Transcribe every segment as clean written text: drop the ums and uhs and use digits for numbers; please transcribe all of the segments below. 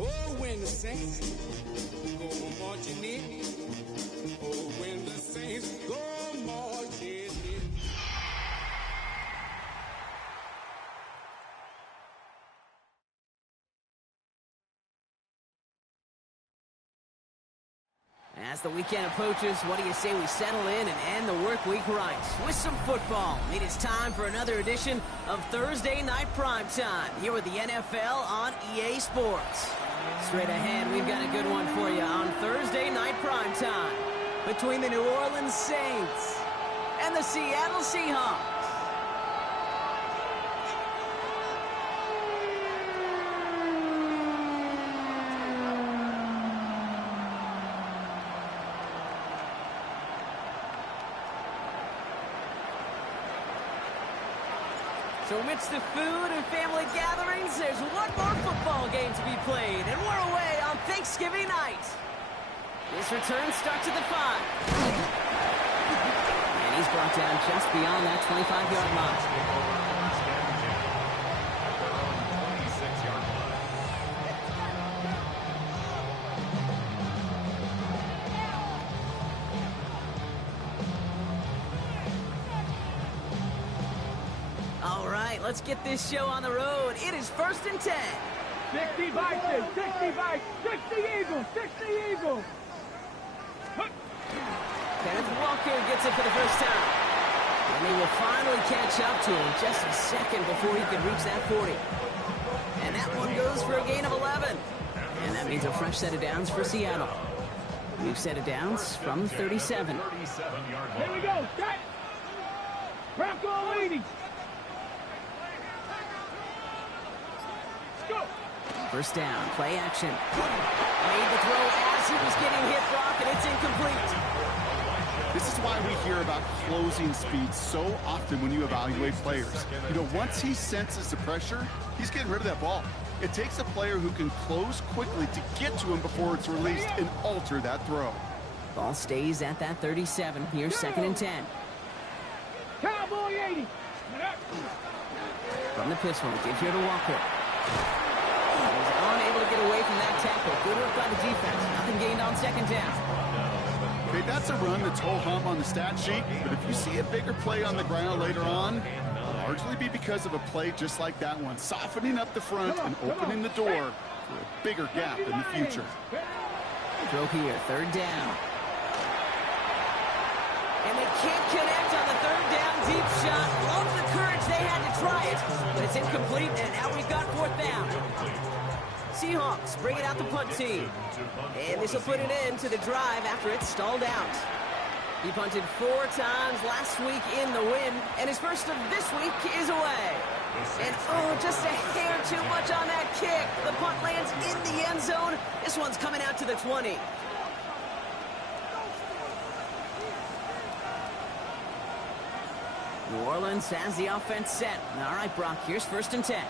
Oh, when the Saints go marching in. Oh, when the Saints go marching in. As the weekend approaches, what do you say we settle in and end the work week right with some football? It is time for another edition of Thursday Night Primetime here with the NFL on EA Sports. Straight ahead, we've got a good one for you on Thursday Night Primetime between the New Orleans Saints and the Seattle Seahawks. So amidst the food and family gatherings, there's one more football game to be played, and we're away on Thanksgiving night. This return starts at the 5. And he's brought down just beyond that 25-yard line. Let's get this show on the road. It is 1st and 10. 60 Vikings, 60 Vikings, 60 Eagles, 60 Eagles. Kenneth Walker gets it for the first time. And they will finally catch up to him just a second before he can reach that 40. And that one goes for a gain of 11. And that means a fresh set of downs for Seattle. New set of downs from 37. Here we go, set. Bronco leading. First down, play action. Made the throw as he was getting hit, Brock, and it's incomplete. This is why we hear about closing speed so often when you evaluate players. You know, once he senses the pressure, he's getting rid of that ball. It takes a player who can close quickly to get to him before it's released and alter that throw. Ball stays at that 37. Here's 2nd and 10. Cowboy 80. From the pistol, gives here to Walker. He's unable to get away from that tackle. Good work by the defense. Nothing gained on 2nd down. Okay, that's a run that's ho-hum on the stat sheet, but if you see a bigger play on the ground later on, it'll largely be because of a play just like that one, softening up the front and opening the door for a bigger gap in the future. Throw here, 3rd down. And they can't connect on the 3rd down deep shot. Love the courage they had to try it, but it's incomplete, and now we've got 4th down. Seahawks bring it out the punt team. And this will put an end to the drive after it's stalled out. He punted 4 times last week in the win, and his first of this week is away. And oh, just a hair too much on that kick. The punt lands in the end zone. This one's coming out to the 20. New Orleans has the offense set. All right, Brock, here's 1st and 10.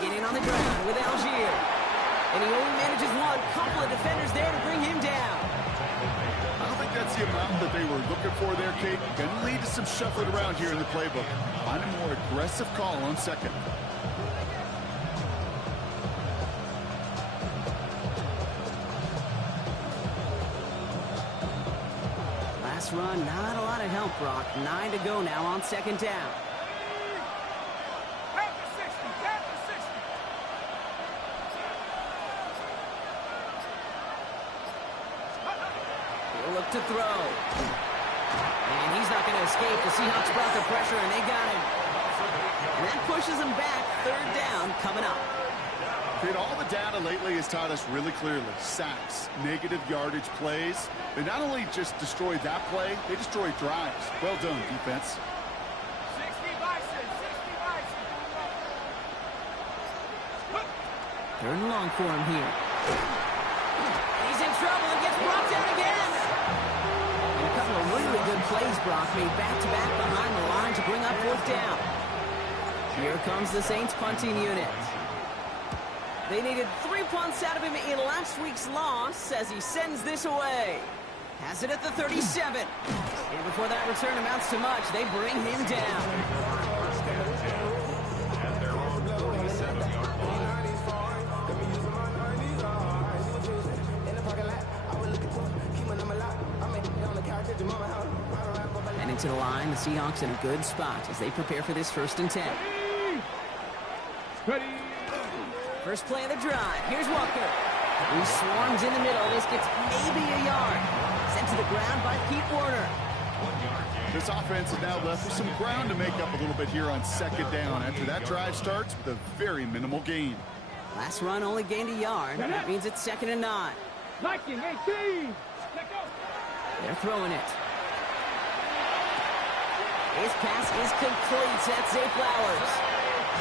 Beginning on the ground with Algier. And he only manages one. Couple of defenders there to bring him down. I don't think that's the amount that they were looking for there, Kate. Going to lead to some shuffling around here in the playbook. Find a more aggressive call on 2nd. Last run, not a lot of help, Brock. 9 to go now on 2nd down. Look to throw. And he's not going to escape. The Seahawks brought the pressure, and they got him. And that pushes him back. 3rd down coming up. All the data lately has taught us really clearly. Sacks, negative yardage plays. They not only just destroy that play, they destroy drives. Well done, defense. 60 Bison, 60 Bison. 3rd and long for him here. He's in trouble and gets brought down again. And a couple of really good plays, Brock, made back-to-back behind the line to bring up 4th down. Here comes the Saints punting unit. They needed 3 punts out of him in last week's loss as he sends this away. Has it at the 37. And before that return amounts to much, they bring him down. Heading to the line, the Seahawks in a good spot as they prepare for this 1st and 10. Ready. First play of the drive. Here's Walker. He swarms in the middle. This gets maybe a yard. Sent to the ground by Pete Warner. This offense is now left with some ground to make up a little bit here on 2nd down after that drive starts with a very minimal gain. Last run only gained a yard. That means it's 2nd and 9. Liking 18. Let go. They're throwing it. His pass is complete. That's Zay Flowers.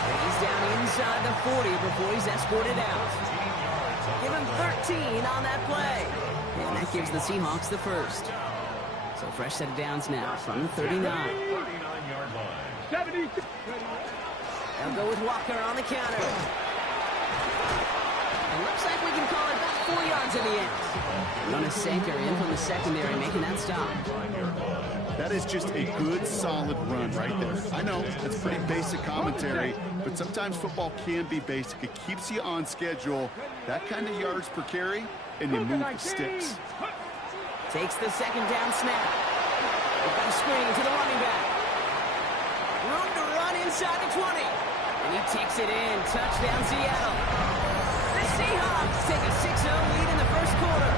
He's down inside the 40 before he's escorted out. Give him 13 on that play. And that gives the Seahawks the 1st. So fresh set of downs now from the 39. 70. They'll go with Walker on the counter. It looks like we can call it about 4 yards in the end. Jonas Sanker in from the secondary making that stop. That is just a good, solid run right there. I know, it's pretty basic commentary, but sometimes football can be basic. It keeps you on schedule, that kind of yards per carry, and you move the sticks. Takes the 2nd down snap. They've got a screen to the running back. Room to run inside the 20. And he takes it in. Touchdown, Seattle. The Seahawks take a 6-0 lead in the 1st quarter.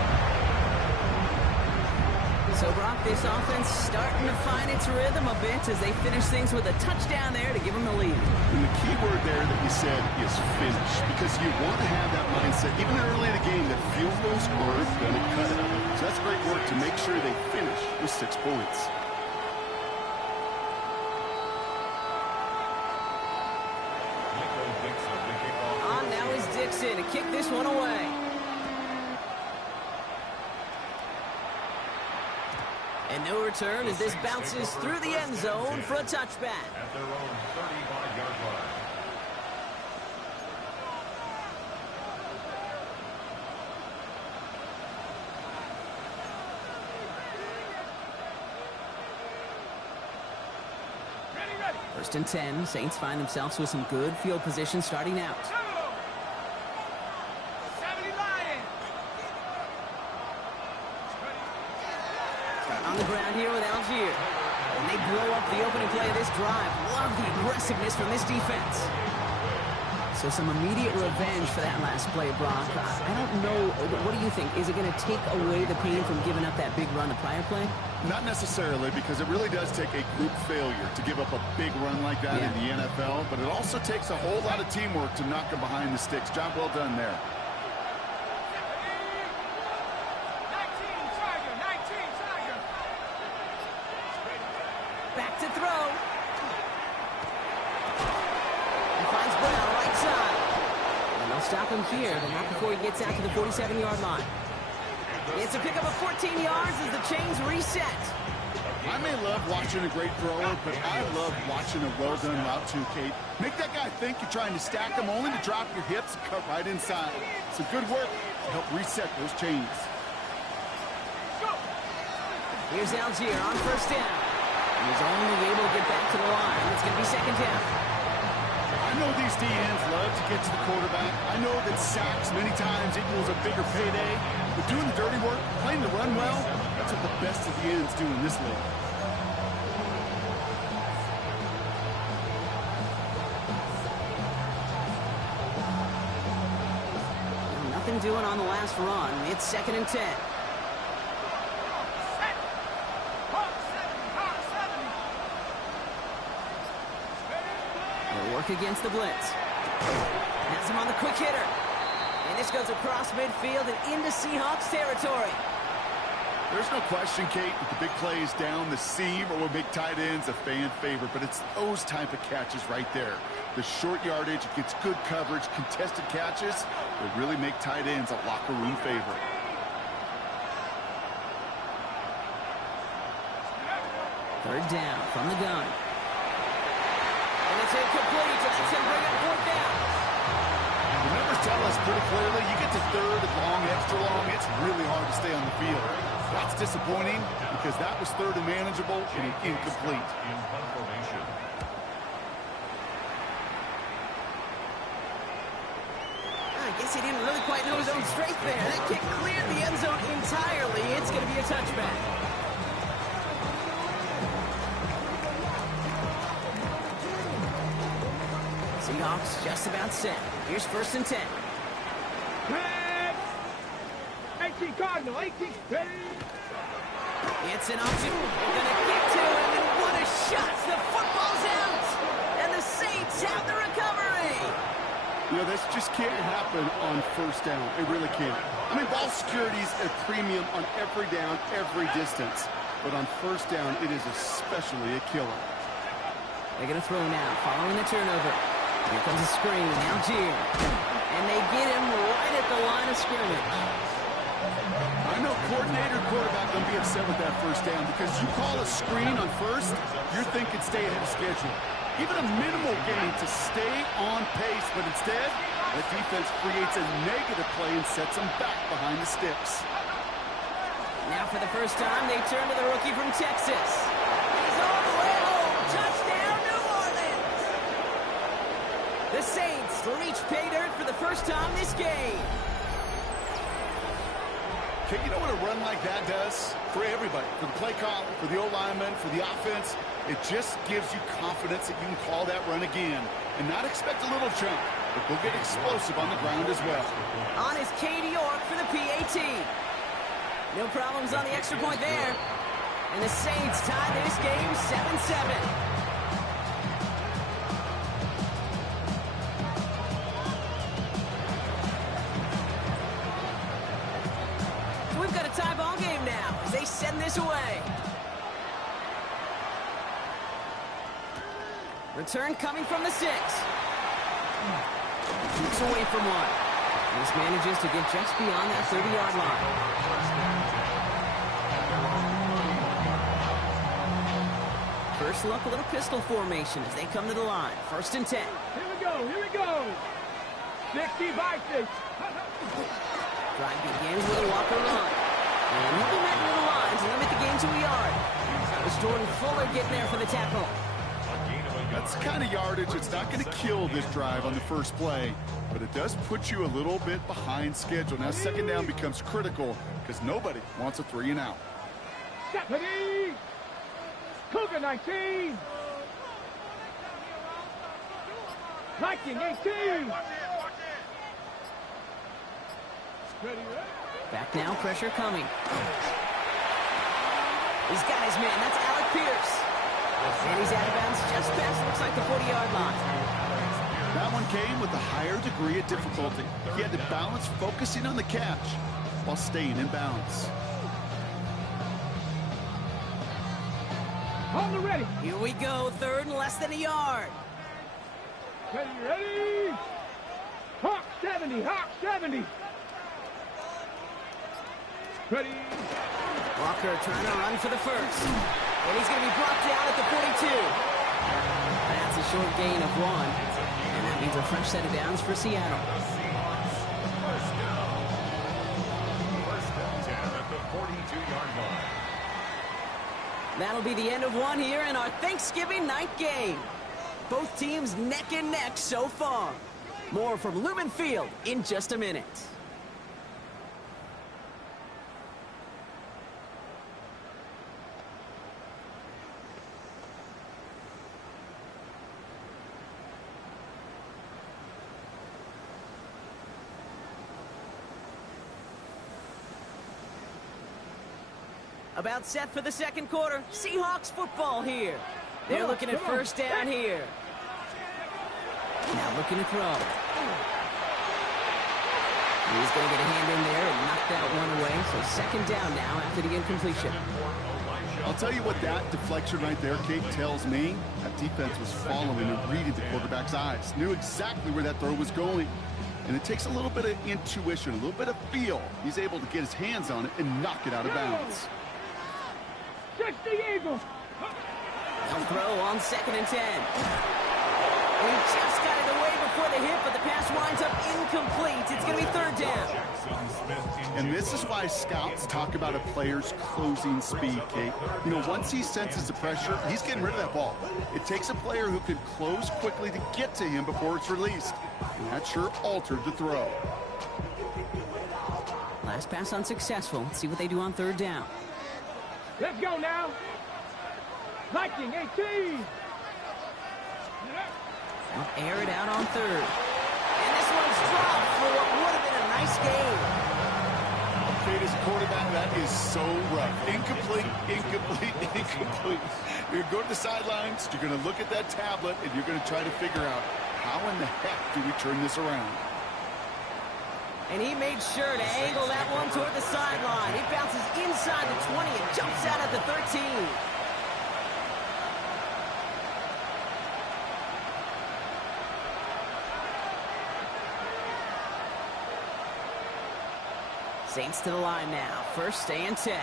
So, Brock, this offense starting to find its rhythm a bit as they finish things with a touchdown there to give them the lead. And the key word there that you said is finish, because you want to have that mindset, even early in the game, that field goals are going to cut it. So that's great work to make sure they finish with 6 points. On now is Dixon to kick this one away. And no return as this bounces through the end zone for a touchback. At their own 35-yard line. Ready. 1st and 10. Saints find themselves with some good field position starting out. 70 Lions. On the ground here with Algier. And they blow up the opening play of this drive. Love the aggressiveness from this defense. So some immediate revenge for that last play, Brock. I don't know. What do you think? Is it going to take away the pain from giving up that big run the prior play? Not necessarily, because it really does take a group failure to give up a big run like that in the NFL, but it also takes a whole lot of teamwork to knock them behind the sticks. Job well done there. 19 Tiger. Back to throw. He finds Brown right side. And they'll stop him here, but not before he gets out to the 47-yard line. It's a pickup of 14 yards as the chains reset. I may love watching a great thrower, but I love watching a well-done route too, Kate. Make that guy think you're trying to stack them only to drop your hips and cut right inside. Some good work to help reset those chains. Here's Algier on 1st down. He's only able to get back to the line. It's going to be 2nd down. I know these DNs love to get to the quarterback. I know that sacks many times equals a bigger payday. But doing the dirty work, playing the run well, that's what the best of the ends do in this league. Nothing doing on the last run. It's 2nd and 10. They'll work against the blitz. Has him on the quick hitter. And this goes across midfield and into Seahawks territory. There's no question, Kate, that the big plays down the seam or with big tight ends a fan favorite, but it's those type of catches right there. The short yardage, it gets good coverage, contested catches that really make tight ends a locker room favorite. Third down from the gun. And it's incomplete. It's going to bring up 4th down. The numbers tell us pretty clearly, you get to third and long, extra long, it's really hard to stay on the field. That's disappointing because that was third and manageable and incomplete. In confirmation. I guess he didn't really quite know his own strength there. That kick cleared the end zone entirely. It's going to be a touchback. Seahawks just about set. Here's 1st and 10. 18 Cardinal, 18. It's an option. They're going to get to him, and what a shot. The football's out, and the Saints have the recovery. You know, this just can't happen on 1st down. It really can't. I mean, ball security's a premium on every down, every distance. But on 1st down, it is especially a killer. They're going to throw now, following the turnover. Here comes a screen. Algier. And they get him right at the line of scrimmage. I know coordinator, quarterback going to be upset with that 1st down because you call a screen on 1st, you're thinking stay ahead of schedule. Even a minimal gain to stay on pace, but instead, the defense creates a negative play and sets them back behind the sticks. Now for the first time, they turn to the rookie from Texas. He's all the way home. Touchdown, New Orleans! The Saints reach pay dirt for the first time this game. Okay, you know what a run like that does? For everybody, for the play call, for the O-lineman, for the offense, it just gives you confidence that you can call that run again and not expect a little chunk, but go get explosive on the ground as well. On is Katie York for the PAT. No problems on the extra point there. And the Saints tie this game 7-7. We've got a tie ball game now as they send this away. Return coming from the 6. Keeps away from 1. This manages to get just beyond that 30-yard line. First look, a little pistol formation as they come to the line. 1st and 10. Here we go, here we go. 60 by 6. Drive begins with a Walker run. And he'll be met near the line to limit the gain to a yard. That was Jordan Fuller getting there for the tackle. That's the kind of yardage that's not going to kill this drive on the first play, but it does put you a little bit behind schedule. Now 2nd down becomes critical because nobody wants a 3 and out. Deputy! Cougar 19! Viking 18! Back now, pressure coming. He's got his man. That's Alec Pierce. And he's out of bounds just past, looks like, the 40-yard line. That one came with a higher degree of difficulty. He had to balance focusing on the catch while staying in bounds. On the ready. Here we go, 3rd and less than a yard. Ready? Hawk 70, Hawk 70. Ready? Walker trying to run for the 1st. And he's going to be brought down at the 42. That's a short gain of 1. And that means a fresh set of downs for Seattle. First and 10 at the 42-yard line. That'll be the end of 1 here in our Thanksgiving night game. Both teams neck and neck so far. More from Lumen Field in just a minute. About set for the 2nd quarter. Seahawks football here. They're looking at 1st down here. Now looking to throw. He's going to get a hand in there and knock that one away. So 2nd down now after the incompletion. I'll tell you what that deflection right there, Kate, tells me. That defense was following and reading the quarterback's eyes. Knew exactly where that throw was going. And it takes a little bit of intuition, a little bit of feel. He's able to get his hands on it and knock it out of bounds. 60 Eagles. They'll throw on 2nd and 10. He just got it away before the hit, but the pass winds up incomplete. It's going to be third down. And this is why scouts talk about a player's closing speed, Kate. You know, once he senses the pressure, he's getting rid of that ball. It takes a player who can close quickly to get to him before it's released. And that sure altered the throw. Last pass unsuccessful. Let's see what they do on third down. Let's go now. Viking 18. They'll air it out on third. And this one's dropped for what would have been a nice game. Kate, as a quarterback, that is so rough. Incomplete, incomplete, incomplete. You're going to go to the sidelines, you're going to look at that tablet, and you're going to try to figure out how in the heck do we turn this around. And he made sure to angle that one toward the sideline. It bounces inside the 20 and jumps out at the 13. Saints to the line now. First and 10.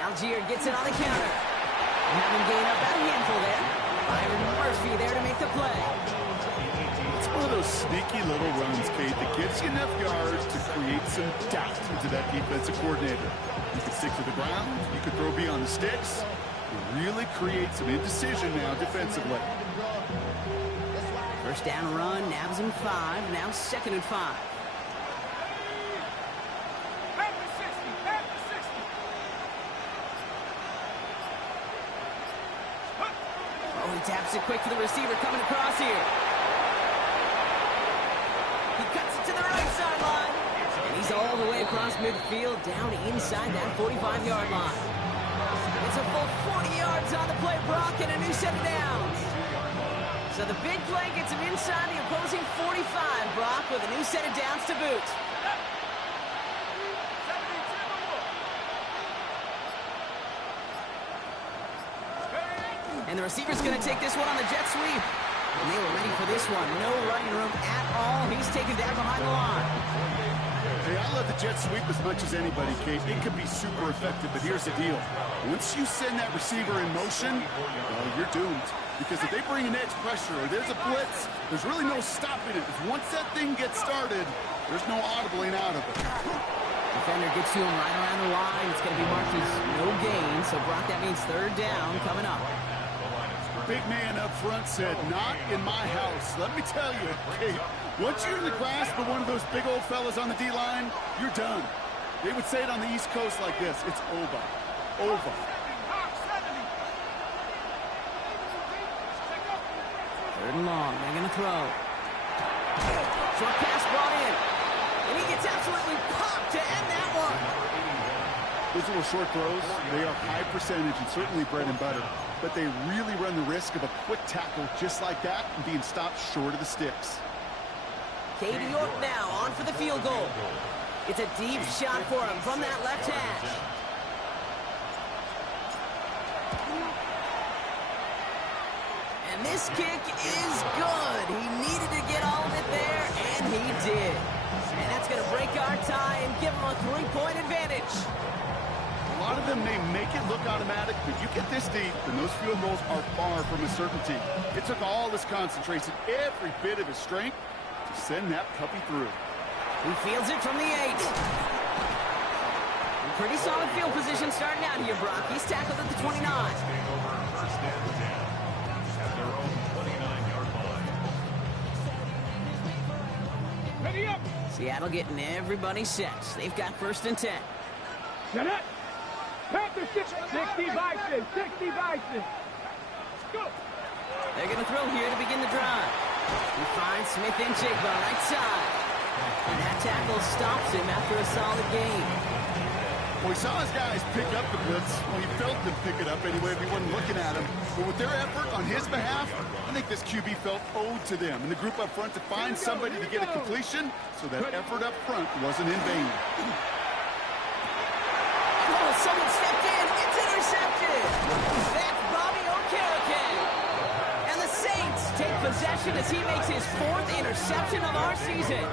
Algier gets it on the counter. Having gained up that handful there. Byron Murphy there to make the play. It's one of those sneaky little runs, Kate, that gives you enough yards to create some doubt into that defensive coordinator. You can stick to the ground. You can throw beyond the sticks. You really create some indecision now defensively. First down run, nabs him 5. Now second and 5. Oh, he taps it quick to the receiver coming across here. He cuts it to the right sideline. And he's all the way across midfield, down inside that 45-yard line. It's a full 40 yards on the play, Brock, and a new set of downs. So the big play gets him inside the opposing 45, Brock, with a new set of downs to boot. And the receiver's going to take this one on the jet sweep. And they were ready for this one. No running room at all. He's taken down behind the line. Hey, I love the jet sweep as much as anybody, Kate. It can be super effective, but here's the deal. Once you send that receiver in motion, well, you're doomed. Because if they bring an edge pressure or there's a blitz, there's really no stopping it. Once that thing gets started, there's no audibling out of it. Defender gets to him right around the line. It's going to be marked as no gain. So, Brock, that means third down coming up. Big man up front said, not in my house. Let me tell you, Kate, once you're in the grasp of one of those big old fellas on the D-line, you're done. They would say it on the East Coast like this. It's over. Over. Third and long. They're going to throw. Short pass brought in. And he gets absolutely popped to end that one. Those little short throws, they are high percentage and certainly bread and butter. But they really run the risk of a quick tackle just like that and being stopped short of the sticks. Katie York now on for the field goal. It's a deep shot for him from that left hash. And this kick is good. He needed to get all of it there, and he did. And that's going to break our tie and give him a 3-point advantage. A lot of them may make it look automatic, but you get this deep, and those field goals are far from a certainty. It took all his concentration, every bit of his strength, to send that puppy through. He fields it from the 8. Pretty solid field position starting out here, Brock. He's tackled at the 29. Ready up. Seattle getting everybody set. They've got first and 10. Shut up. Panther 60 Vikings. 60 Vikings. Go. They're going to throw here to begin the drive. He finds Smith and Jigba right side. And that tackle stops him after a solid gain. Well, he saw his guys pick up the blitz. Well, he felt them pick it up anyway if he wasn't looking at him. But with their effort on his behalf, I think this QB felt owed to them and the group up front to find somebody to get a completion, so that effort up front wasn't in vain. Oh, someone stepped in. It's intercepted. That's Bobby Okereke. And the Saints take possession as he makes his 4th interception of our season.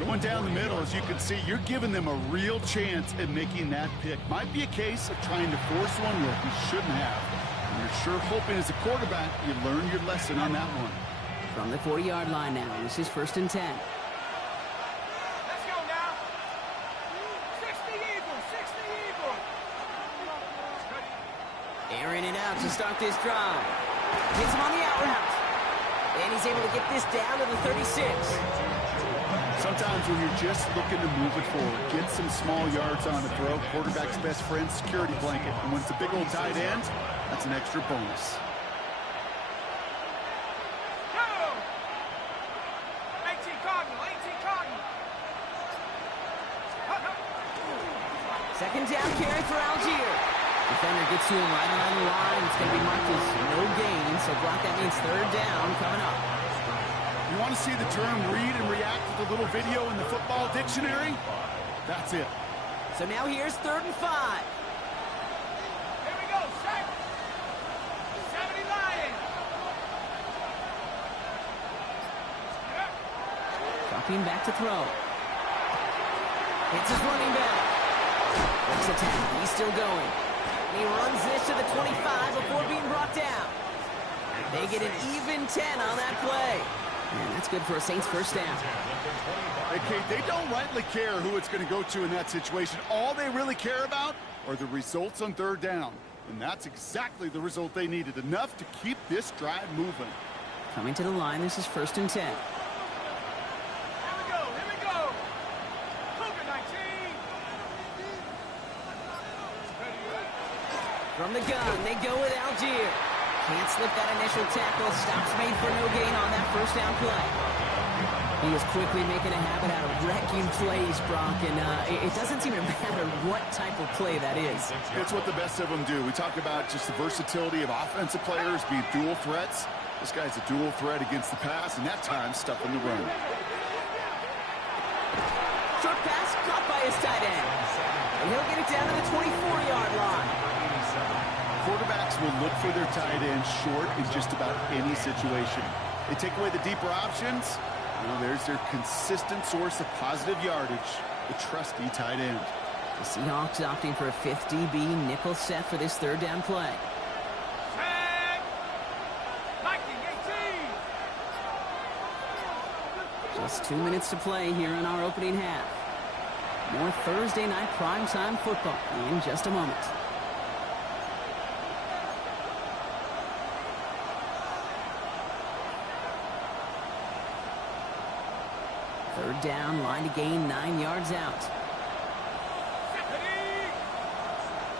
Going down the middle, as you can see, you're giving them a real chance at making that pick. Might be a case of trying to force one where you shouldn't have. And you're sure hoping as a quarterback you learn your lesson on that one. From the 40-yard line now, this is 1st and 10. Let's go now. 60 Eagles, 60 Eagles. Airing it out to start this drive. Hits him on the out route. And he's able to get this down to the 36. Sometimes when you're just looking to move it forward, get some small yards on the throw, quarterback's best friend, security blanket. And when it's a big old tight end, that's an extra bonus. Go! 18 Cardinal, 18 Cardinal. 2nd down carry for Algier. Defender gets to him right on the line. It's going to be marked as no gain, so block that means 3rd down coming up. You want to see the term read and react to the little video in the football dictionary? That's it. So now here's 3rd and 5. Here we go, 70 Lions. Dropping back to throw. Hits his running back. Breaks a tackle. He's still going. And he runs this to the 25 before being brought down. They get an even 10 on that play. And that's good for a Saints 1st down. Hey, Kate, they don't rightly care who it's going to go to in that situation. All they really care about are the results on 3rd down. And that's exactly the result they needed. Enough to keep this drive moving. Coming to the line, this is 1st and 10. Here we go, here we go. Cougar 19. From the gun, they go with Algier. Can't slip that initial tackle. Stops made for no gain on that 1st down play. He is quickly making a habit out of wrecking plays, Brock, and it doesn't seem to matter what type of play that is. It's what the best of them do. We talk about just the versatility of offensive players being dual threats. This guy's a dual threat against the pass, and that time stuffing the run. Short pass caught by his tight end. And he'll get it down to the 24-yard line. Quarterbacks will look for their tight end short in just about any situation. They take away the deeper options. Well, there's their consistent source of positive yardage, the trusty tight end. The Seahawks opting for a 5th DB nickel set for this 3rd down play. Tag. 19-18. Just 2 minutes to play here in our opening half. More Thursday night primetime football in just a moment. Third down, line to gain 9 yards out.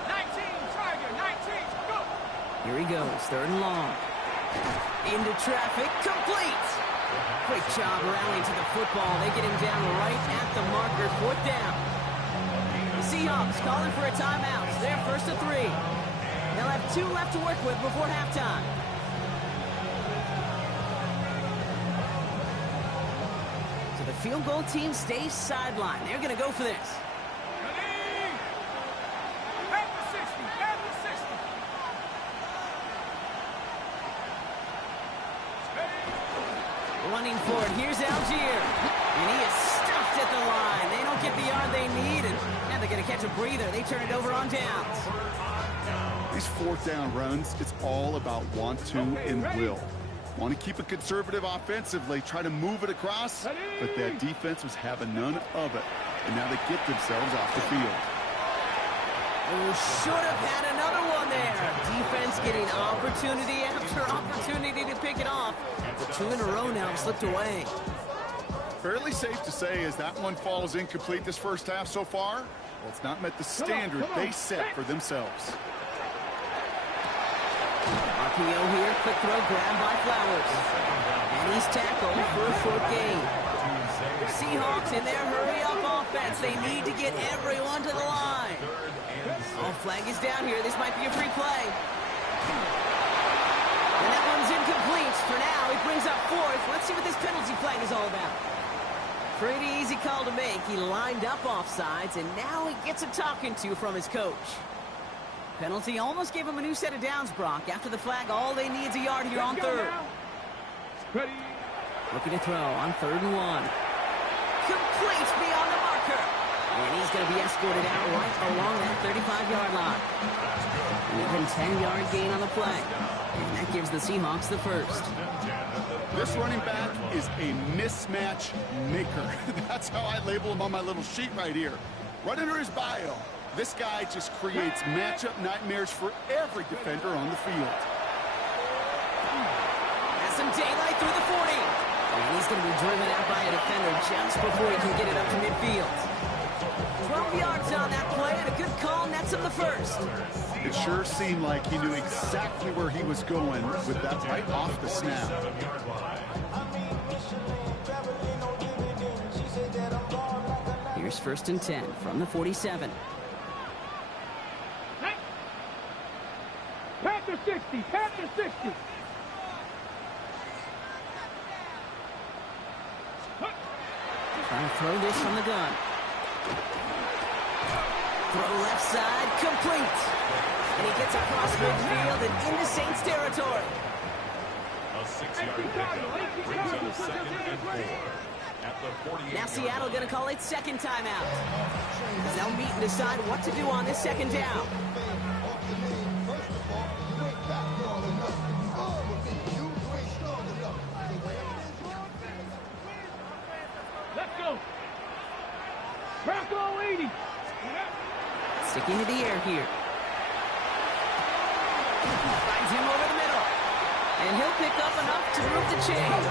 19, Tiger, 19, go! Here he goes, 3rd and long. Into traffic, complete! Great job rallying to the football. They get him down right at the marker, 4th down. The Seahawks calling for a timeout. They're 1st and 3. They'll have 2 left to work with before halftime. So the field goal team stays sidelined. They're going to go for this. Ready? At the 60, at the 60. Running for it. Here's Algier. And he is stuffed at the line. They don't get the yard they need. And now they're going to catch a breather. They turn it over on downs. These 4th down runs, it's all about want to and will. Want to keep it conservative offensively, try to move it across, but that defense was having none of it. And now they get themselves off the field. Oh, should have had another one there. Defense getting opportunity after opportunity to pick it off. But 2 in a row now slipped away. Fairly safe to say as that one falls incomplete this 1st half so far, well, it's not met the standard they set for themselves. RPO here, quick throw, grabbed by Flowers. And he's tackled for a short gain. Seahawks in their hurry-up offense. They need to get everyone to the line. Oh, flag is down here. This might be a free play. And that one's incomplete. For now, it brings up 4th. Let's see what this penalty flag is all about. Pretty easy call to make. He lined up offsides, and now he gets a talking to from his coach. Penalty almost gave him a new set of downs, Brock. After the flag, all they need is a yard here on 3rd. Ready? Looking to throw on 3rd and 1. complete beyond the marker. And he's going to be escorted out right along that 35-yard line. Even 10-yard gain on the play. And that gives the Seahawks the first. This running back is a mismatch maker. That's how I label him on my little sheet right here. Right under his bio, this guy just creates matchup nightmares for every defender on the field. Has some daylight through the 40. And he's going to be driven out by a defender just before he can get it up to midfield. 12 yards on that play, and a good call nets him the first. It sure seemed like he knew exactly where he was going with that right off the snap. Here's 1st and 10 from the 47. Panther 60, Panther 60. Trying to throw this from the gun. Throw left side, complete. And he gets across midfield and into Saints territory. A 6-yard pickup brings up 2nd and 4 at the 48. Now Seattle going to call it second timeout. As they'll meet and decide what to do on this second down. Let's go. Bronco 80. Sticking to the air here. Finds him over the middle. And he'll pick up enough to move the chains.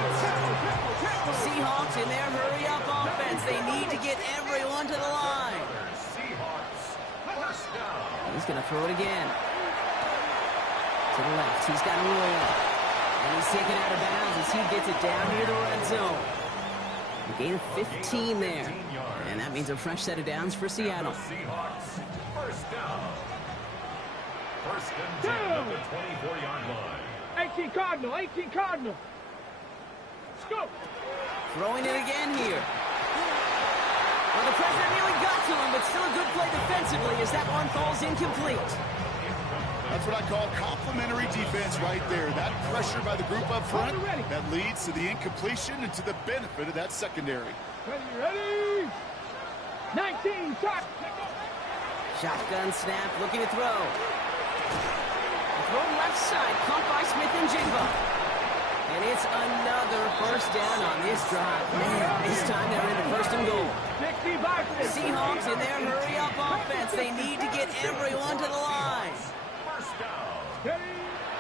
Seahawks in their hurry-up offense. They need to get everyone to the line. Seahawks, 1st down. He's going to throw it again. To the left. He's got a roll. And he's taken out of bounds as he gets it down near the red zone. A gain of 15 there. And that means a fresh set of downs for Seattle. Seahawks, 1st down. 1st and 10 at the 24-yard line. 18 Cardinal, 18 Cardinal. Let's go. Throwing it again here. Well, the pressure nearly got to him, but still a good play defensively as that one falls incomplete. That's what I call complimentary defense right there. That pressure by the group up front, that leads to the incompletion and to the benefit of that secondary. Ready. 19, shot. Shotgun snap, looking to throw. Throw left side, caught by Smith and Jigba. And it's another first down on this drive. Man, this time they're into 1st and goal. 65. Seahawks in their hurry-up offense. They need to get everyone to the line. 1st down.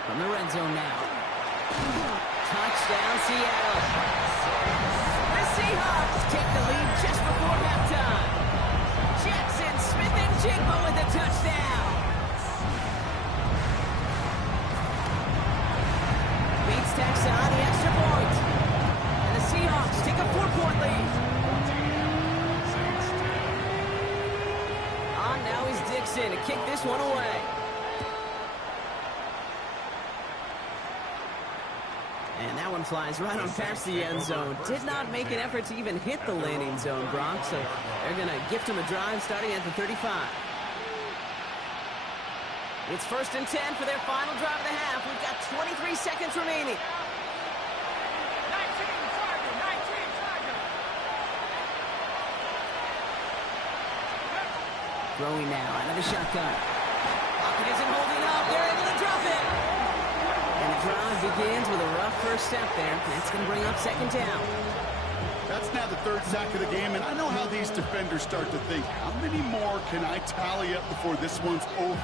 From the red zone now. Touchdown, Seattle. The Seahawks take the lead just before halftime. Jackson, Smith, and Jigba with a touchdown. Beats Texas on the extra point. And the Seahawks take a 4-point lead. On now is Dixon to kick this one away. And that one flies right on past the end zone. Did not make an effort to even hit the landing zone, Brock. So they're going to gift him a drive starting at the 35. It's 1st and 10 for their final drive of the half. We've got 23 seconds remaining. 19 Charger, 19 Charger. Throwing now out of the shotgun. Pocket isn't holding up. They're able to drop it. And the drive begins with a rough first step there. That's going to bring up 2nd down. That's now the 3rd sack of the game, and I know how these defenders start to think, how many more can I tally up before this one's over?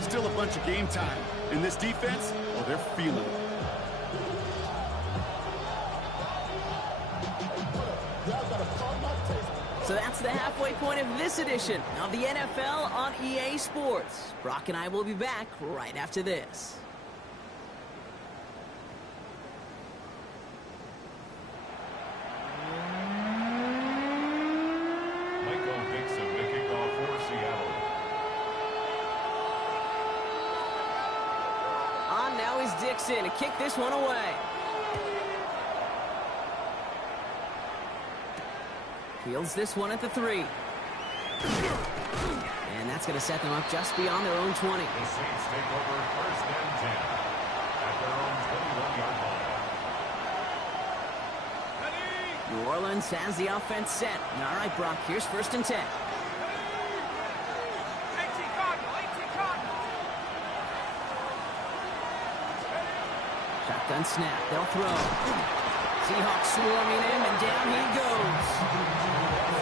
Still a bunch of game time. And this defense, well, they're feeling it. So that's the halfway point of this edition of the NFL on EA Sports. Brock and I will be back right after this. On now is Dixon to kick this one away. Fields this one at the 3. And that's going to set them up just beyond their own 20. The Saints take over 1st and 10 at their own 21-yard line. New Orleans has the offense set. All right, Brock, here's 1st and 10. Shotgun snap. They'll throw. Seahawks swarming him, and down he goes.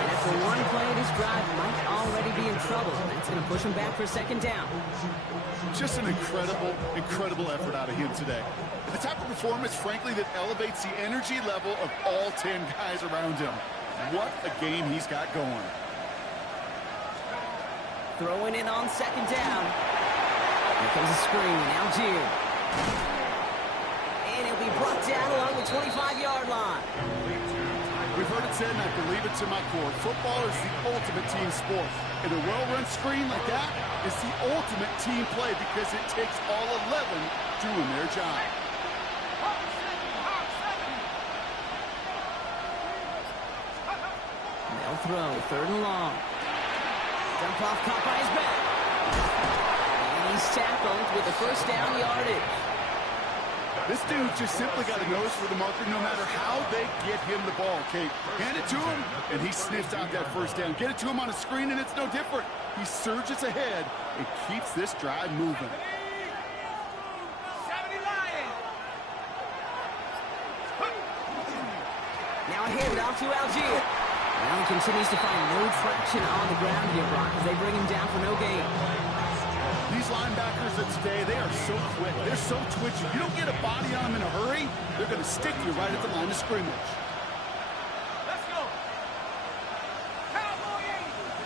And after one play, this drive might already be in trouble. That's going to push him back for 2nd down. Just an incredible effort out of him today. The type of performance, frankly, that elevates the energy level of all 10 guys around him. What a game he's got going. Throwing it on 2nd down. Here comes a screen. Algier. And it'll be brought down along the 25-yard line. We've heard it said, and I believe it to my core, football is the ultimate team sport. And a well-run screen like that is the ultimate team play because it takes all 11 doing their job. They'll throw. 3rd and long. Dump off, caught by his back. And he's tackled with the 1st down yardage. This dude just simply got a nose for the marker no matter how they get him the ball, Kate. Hand it to him, and he sniffs out that 1st down. Get it to him on a screen, and it's no different. He surges ahead and keeps this drive moving. Now a handoff to Algier. Now he continues to find no traction on the ground here, Brock, as they bring him down for no gain. These linebackers of today, they are so quick. They're so twitchy. You don't get a body on them in a hurry, they're going to stick you right at the line of scrimmage. Let's go. Cowboy Eagles.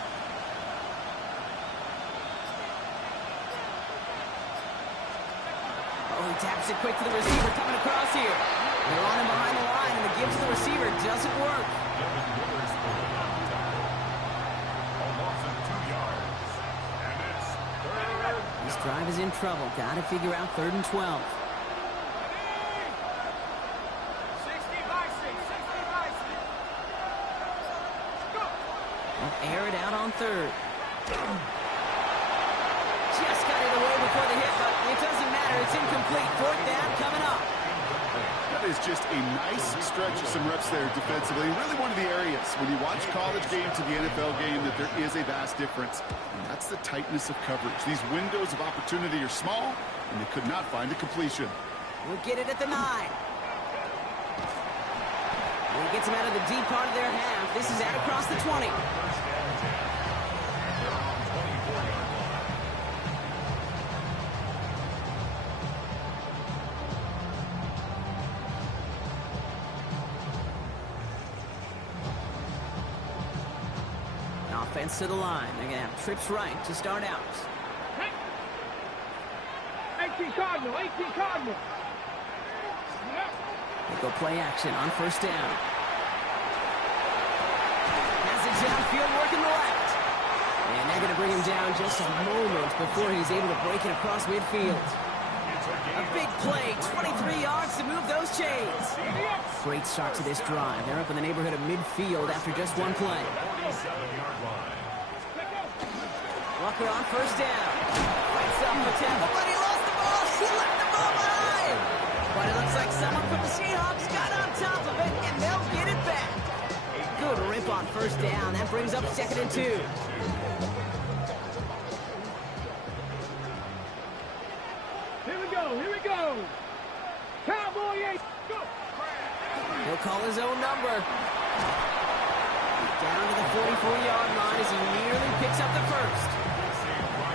Oh, he taps it quick to the receiver coming across here. They're on him behind the line, and the give to the receiver doesn't work. This drive is in trouble. Got to figure out 3rd and 12. 60 by 6. Go. They'll air it out on 3rd. Just got it away before the hit, but it doesn't matter. It's incomplete. 4th down coming up. That is just a nice stretch of some reps there defensively. Really one of the areas when you watch college game to the NFL game that there is a vast difference. And that's the tightness of coverage. These windows of opportunity are small, and they could not find a completion. We'll get it at the 9. And he gets him out of the deep part of their half. This is out across the 20. Offense to the line. They're going to have trips right to start out. 18 Cardinal. They go play action on 1st down. Has it downfield working the left. And they're going to bring him down just a moment before he's able to break it across midfield. A big play, 23 yards to move those chains. Great start to this drive. They're up in the neighborhood of midfield after just one play. Walker on 1st down. Fights up for tackle, but he lost the ball. He left the ball behind. But it looks like someone from the Seahawks got on top of it, and they'll get it back. Good rip on 1st down. That brings up 2nd and 2. Here we go. Cowboy Eagles. Go. He'll call his own number. Down to the 44-yard line as he nearly picks up the 1st.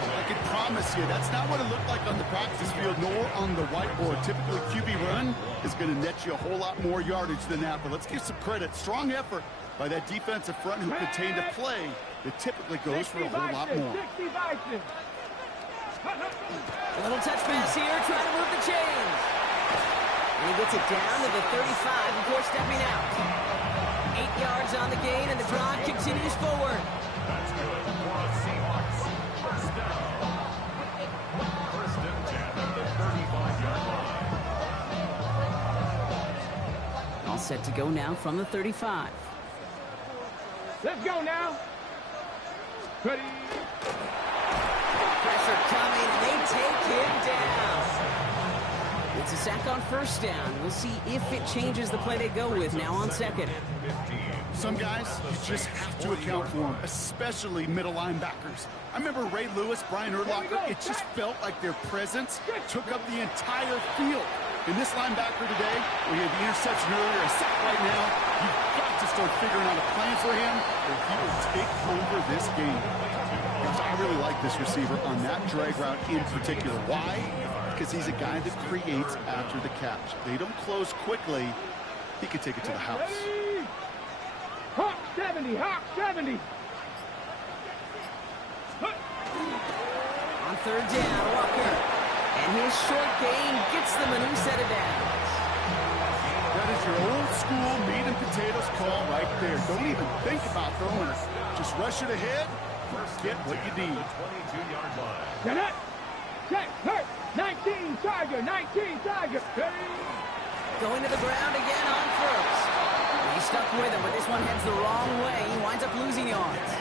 I can promise you, that's not what it looked like on the practice field, nor on the whiteboard. Typically, QB run is going to net you a whole lot more yardage than that. But let's give some credit. Strong effort by that defensive front who contained a play that typically goes for a whole lot more. 60 by 6. A little touch pass here, trying to move the chains. And he gets it down to the 35 before stepping out. 8 yards on the gain, and the drive continues forward. That's good for the Seahawks. 1st down. 1st and 10 at the 35-yard line. All set to go now from the 35. Let's go now. Ready. Pressure coming. They take him down. It's a sack on first down. We'll see if it changes the play they go with now on second. Some guys, you just have to account for them, especially middle linebackers. I remember Ray Lewis, Brian Urlacher, it just felt like their presence took up the entire field. And this linebacker today, we had the interception earlier, a sack right now, you've got to start figuring out a plan for him, or he will take over this game. Guys, I really like this receiver on that drag route in particular. Why? Because he's a guy that creates after the catch. They don't close quickly. He could take it to the house. Hawk 70, Hawk 70. On third down, Walker. And his short gain gets them a new set of downs. That is your old school meat and potatoes call right there. Don't even think about throwing it. Just rush it ahead. Get what you need. 22-yard line. Get up. Check, hurt. 19, Tiger, 19, Tiger. Going to the ground again on first. He's stuck with him, but this one heads the wrong way. He winds up losing yards.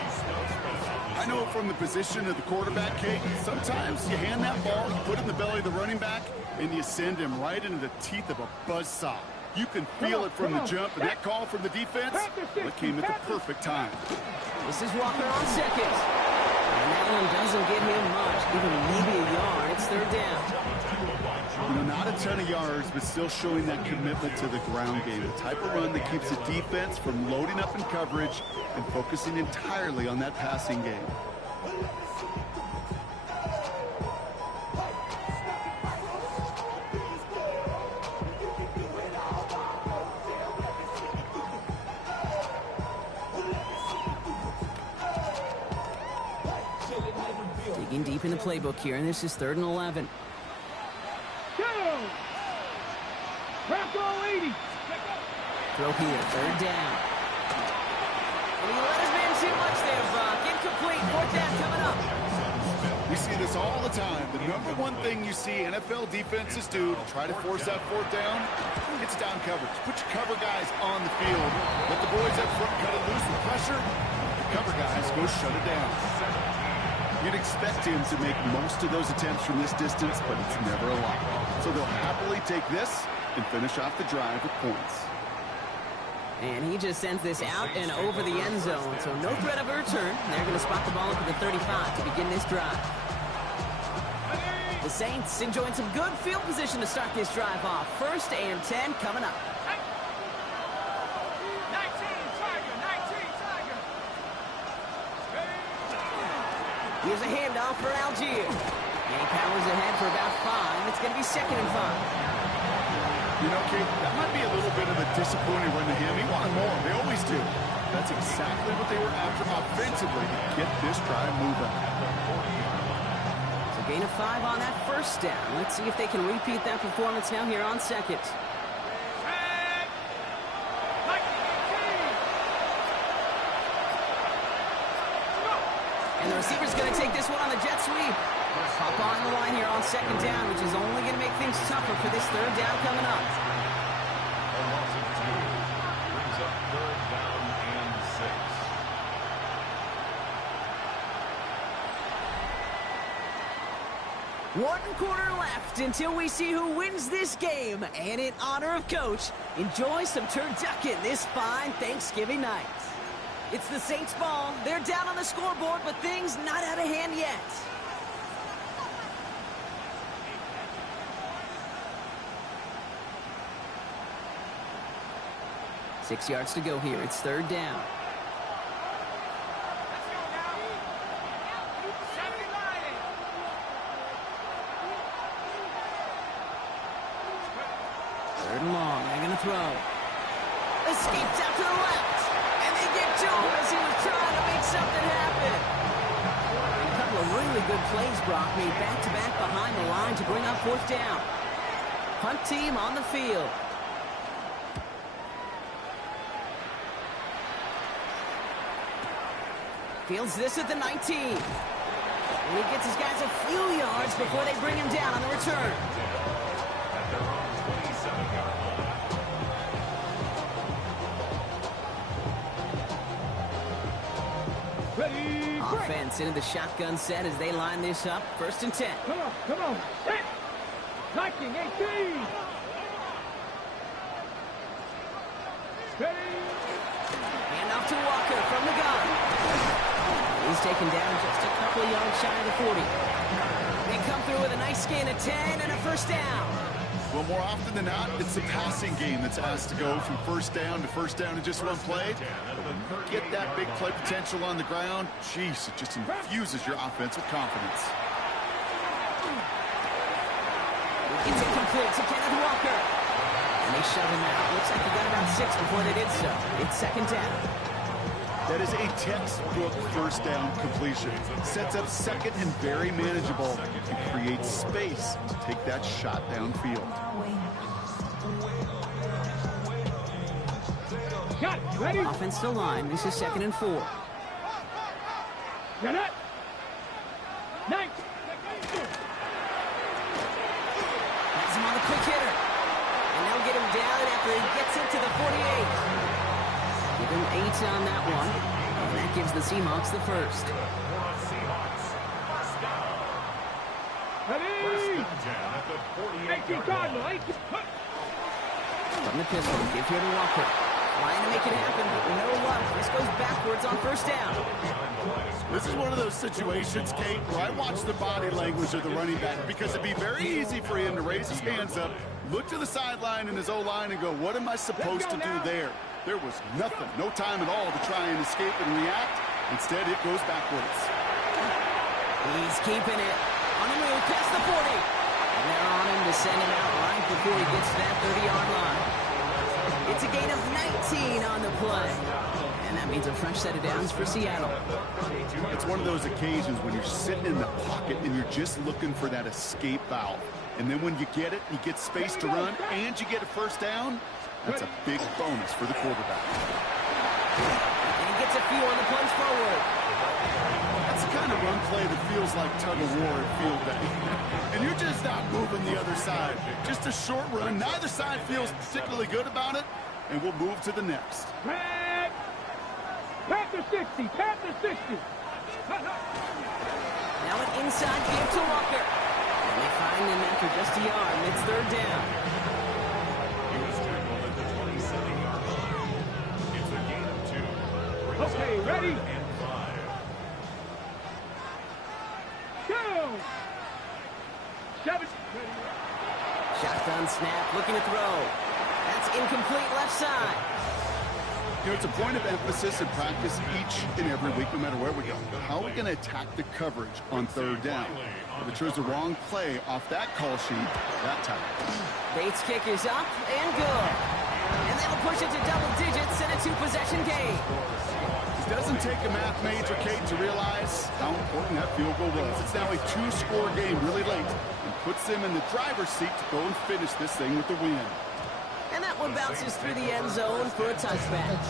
I know from the position of the quarterback, Kate, sometimes you hand that ball, you put it in the belly of the running back, and you send him right into the teeth of a buzzsaw. You can feel it from the jump, and that call from the defense, it came at the perfect time. This is Walker on second. And that one doesn't get him much, even maybe a yard. It's third down. You know, not a ton of yards, but still showing that commitment to the ground game. The type of run that keeps the defense from loading up in coverage and focusing entirely on that passing game. Digging deep in the playbook here, and this is 3rd and 11. Bronco 80. Throw here, 3rd down. And he let his man too much there, Brock. Incomplete, 4th down coming up. We see this all the time. The number one thing you see NFL defenses do to try to force that 4th down, it's down coverage. Put your cover guys on the field. Let the boys up front cut it loose with pressure. The cover guys go shut it down. You'd expect him to make most of those attempts from this distance, but it's never a lot. So they'll happily take this and finish off the drive with points. And he just sends this out and over the end zone, so no threat of a return. They're going to spot the ball up at the 35 to begin this drive. The Saints enjoying some good field position to start this drive off. 1st and 10 coming up. 19, Tiger. Here's a handoff for Algier. And he powers ahead for about 5. It's going to be 2nd and 5. You know, Kate, that might be a little bit of a disappointing run to him. He wanted more. They always do. That's exactly what they were after offensively to get this drive moving. So gain of 5 on that 1st down. Let's see if they can repeat that performance now here on 2nd. And the receiver's going to take this one on the jet sweep. Hop on the line here on 2nd down, which is only going to make things tougher for this 3rd down coming up. A loss of 2 brings up 3rd down and 6. 1 quarter left until we see who wins this game. And in honor of Coach, enjoy some turducken this fine Thanksgiving night. It's the Saints ball. They're down on the scoreboard, but things not out of hand yet. Six yards to go here. It's 3rd down. Third and long. They're going to throw. Escapes out to the left. And they get to him as he was trying to make something happen. A couple of really good plays, Brock, made back-to-back behind the line to bring up 4th down. Punt team on the field. Fields this at the 19. And he gets his guys a few yards before they bring him down on the return. At their own 27-yard line. Ready, break. Offense into the shotgun set as they line this up. 1st and 10. Come on. Set. Liking 18. Ready. And off to Walker from the gun. He's taken down just a couple of yards shy of the 40. They come through with a nice gain of 10 and a first down. Well, more often than not, it's the passing game that's asked to go from first down in just one play. But when you get that big play potential on the ground, geez, it just infuses your offense with confidence. It's incomplete to Kenneth Walker. And they shove him out. Looks like they got about 6 before they did so. It's second down. That is a textbook first down completion. Sets up second and very manageable and creates space to take that shot downfield. Got it. Ready. Offensive line. This is 2nd and 4. Got it. 9. Has him on the quick hitter. And they'll get him down after he gets into the 48. Give him 8 on that one. And that gives the Seahawks the first. Ready. 18 Cardinal. 18. From the pistol, give here to Walker. Trying to make it happen, but no luck. This goes backwards on first down. This is one of those situations, Kate, where I watch the body language of the running back because it'd be very easy for him to raise his hands up, look to the sideline in his O-line and go, what am I supposed to do there? There was nothing, no time at all to try and escape and react. Instead, it goes backwards. He's keeping it. On the move, past the 40. And they're on him to send him out right before he gets to that 30-yard line. It's a gain of 19 on the play. And that means a fresh set of downs for Seattle. It's one of those occasions when you're sitting in the pocket and you're just looking for that escape valve. And then when you get it, you get space to run, and you get a first down, that's a big bonus for the quarterback. And he gets a few on the plunge forward. That's the kind of run play that feels like tug-of-war at field day. And you're just not moving the other side. Just a short run. Neither side feels particularly good about it, and we'll move to the next. Panther 60. Panther 60. Now an inside give to Walker. And they find him after just a yard. It's third down. Okay, ready. Go. 7. Shotgun snap, looking to throw. That's incomplete left side. You know, it's a point of emphasis in practice each and every week, no matter where we go. How are we going to attack the coverage on third down? If it shows the wrong play off that call sheet, that time. Bates' kick is up and good. And that'll push it to double digits in a 2-possession game. It doesn't take a math major, Kate, to realize how important that field goal was. It's now a 2-score game really late and puts them in the driver's seat to go and finish this thing with the win. And that one bounces through the end zone for a touchback.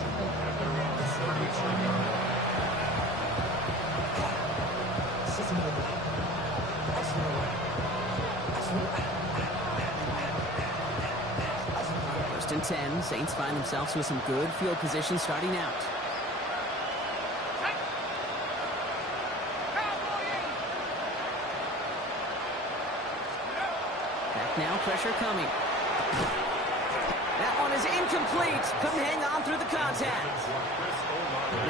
First and 10, Saints find themselves with some good field position starting out. Back now, pressure coming. That one is incomplete. Couldn't hang on through the contact.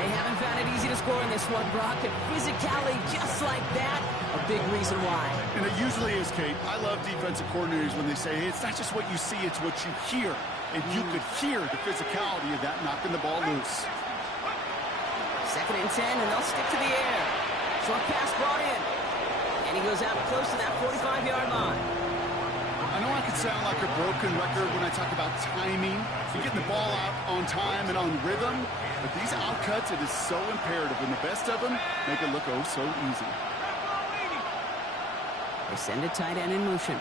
They haven't found it easy to score in this one, Brock. And physicality just like that, a big reason why. And it usually is, Kate. I love defensive coordinators when they say, hey, it's not just what you see, it's what you hear. And you could hear the physicality of that knocking the ball loose. Second and 10, and they'll stick to the air. Short pass brought in. And he goes out close to that 45-yard line. I know I could sound like a broken record when I talk about timing and getting the ball out on time and on rhythm, but these outcuts, it is so imperative, and the best of them make it look oh so easy. They send a tight end in motion.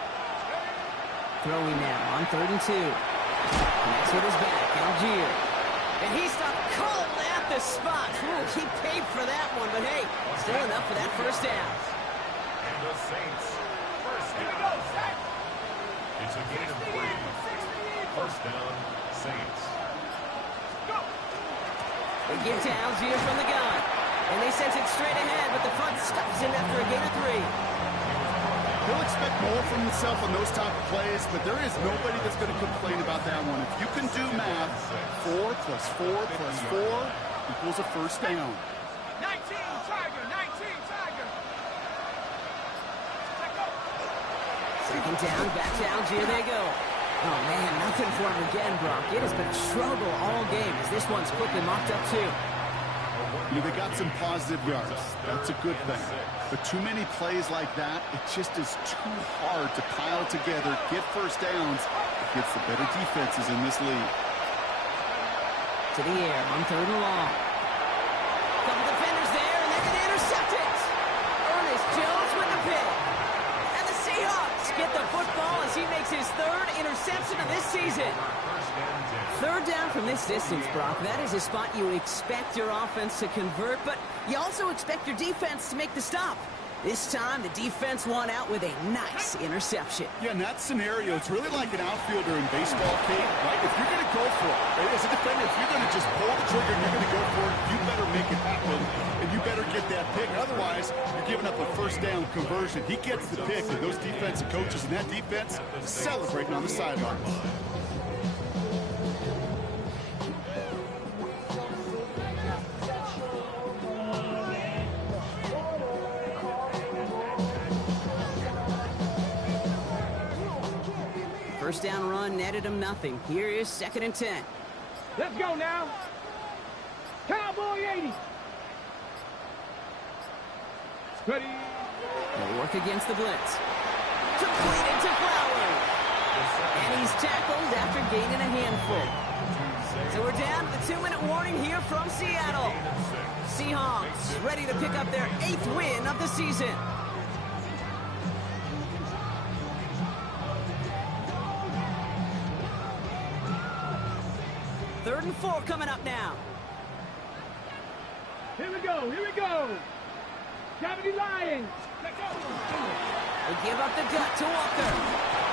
Throwing now on 3rd and 2. Connects with his back, Algier. And he stopped cold at the spot. Ooh, he paid for that one, but hey, still enough for that first down. And the Saints, first down. It's a gain of 3. First down, Saints. They give to Algier from the gun. And they send it straight ahead, but the front stops him after a gain of 3. He'll expect more from himself on those type of plays, but there is nobody that's going to complain about that one. If you can do math, 4 plus 4 plus 4 equals a first down. 19, Tiger, 19, Tiger. Second down, back to Algier they go. Oh, man, nothing for him again, Brock. It has been a struggle all game as this one's quickly mocked up, too. You know, they got some positive yards. That's a good thing. But too many plays like that, it just is too hard to pile together, get first downs against the better defenses in this league. To the air on 3rd and long. Couple defenders there, and they're going to intercept it. Ernest Jones with the pick. And the Seahawks get the football as he makes his 3rd interception of this season. 3rd down from this distance, Brock. That is a spot you expect your offense to convert, but you also expect your defense to make the stop. This time, the defense won out with a nice interception. Yeah, in that scenario, it's really like an outfielder in baseball, Kate, right? If you're going to go for it, as a defender, if you're going to just pull the trigger and you're going to go for it, you better make it happen, and you better get that pick. Otherwise, you're giving up a first down conversion. He gets the pick, and those defensive coaches and that defense celebrating on the sideline. First down run netted him nothing. Here is 2nd and 10. Let's go now. Cowboy 80. Ready. They'll work against the blitz. Completed to Flowers. And he's tackled after gaining a handful. So we're down to the 2-minute warning here from Seattle. Seahawks ready to pick up their 8th win of the season. Third and 4 coming up now. Here we go. Here we go. Cavity Lions. Let's go. They give up the gut to Walker.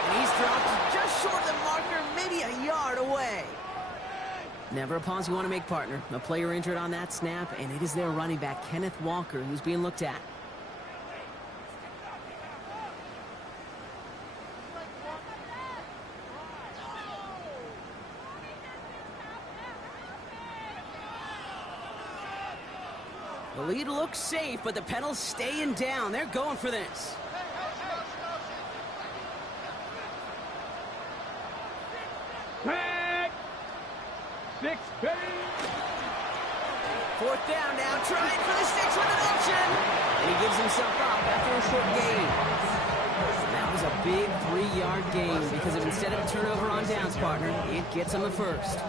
And he's dropped just short of the marker, maybe a yard away. Never a pause you want to make, partner. A player injured on that snap, and it is their running back, Kenneth Walker, who's being looked at. The lead looks safe, but the pedal's staying down. They're going for this. Back. 6, ready. 4th down now, trying for the 6 with an option. And he gives himself up after a short gain. That was a big 3-yard gain because instead of a turnover on downs, partner, it gets him the first.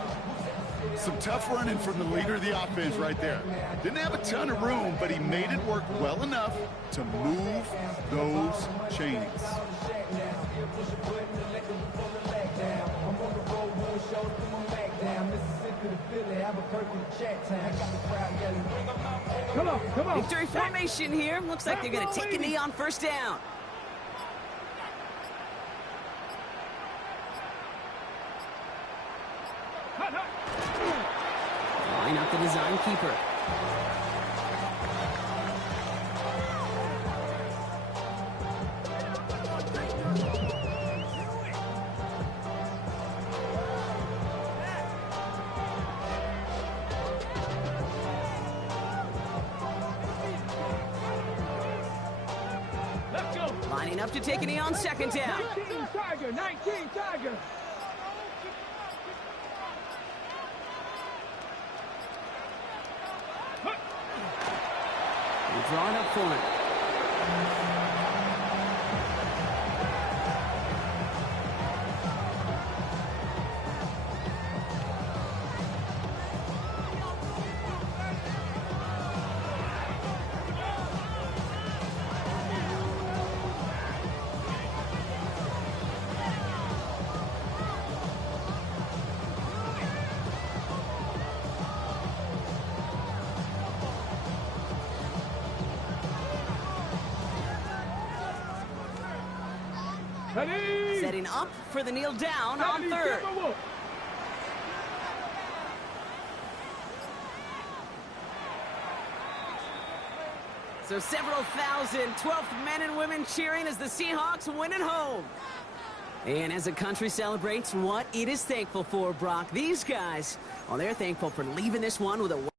Some tough running from the leader of the offense right there. Didn't have a ton of room, but he made it work well enough to move those chains. Come on, come on. Victory formation here. Looks like they're going to take a knee on 1st down. Line up the design keeper. Let's go. Lining up to take a knee on 2nd down. 19 Tiger, 19 Tiger. Drawing up for it. Ready. Setting up for the kneel down on 3rd. So several thousand 12th men and women cheering as the Seahawks win at home. And as the country celebrates what it is thankful for, Brock, these guys, well, they're thankful for leaving this one with a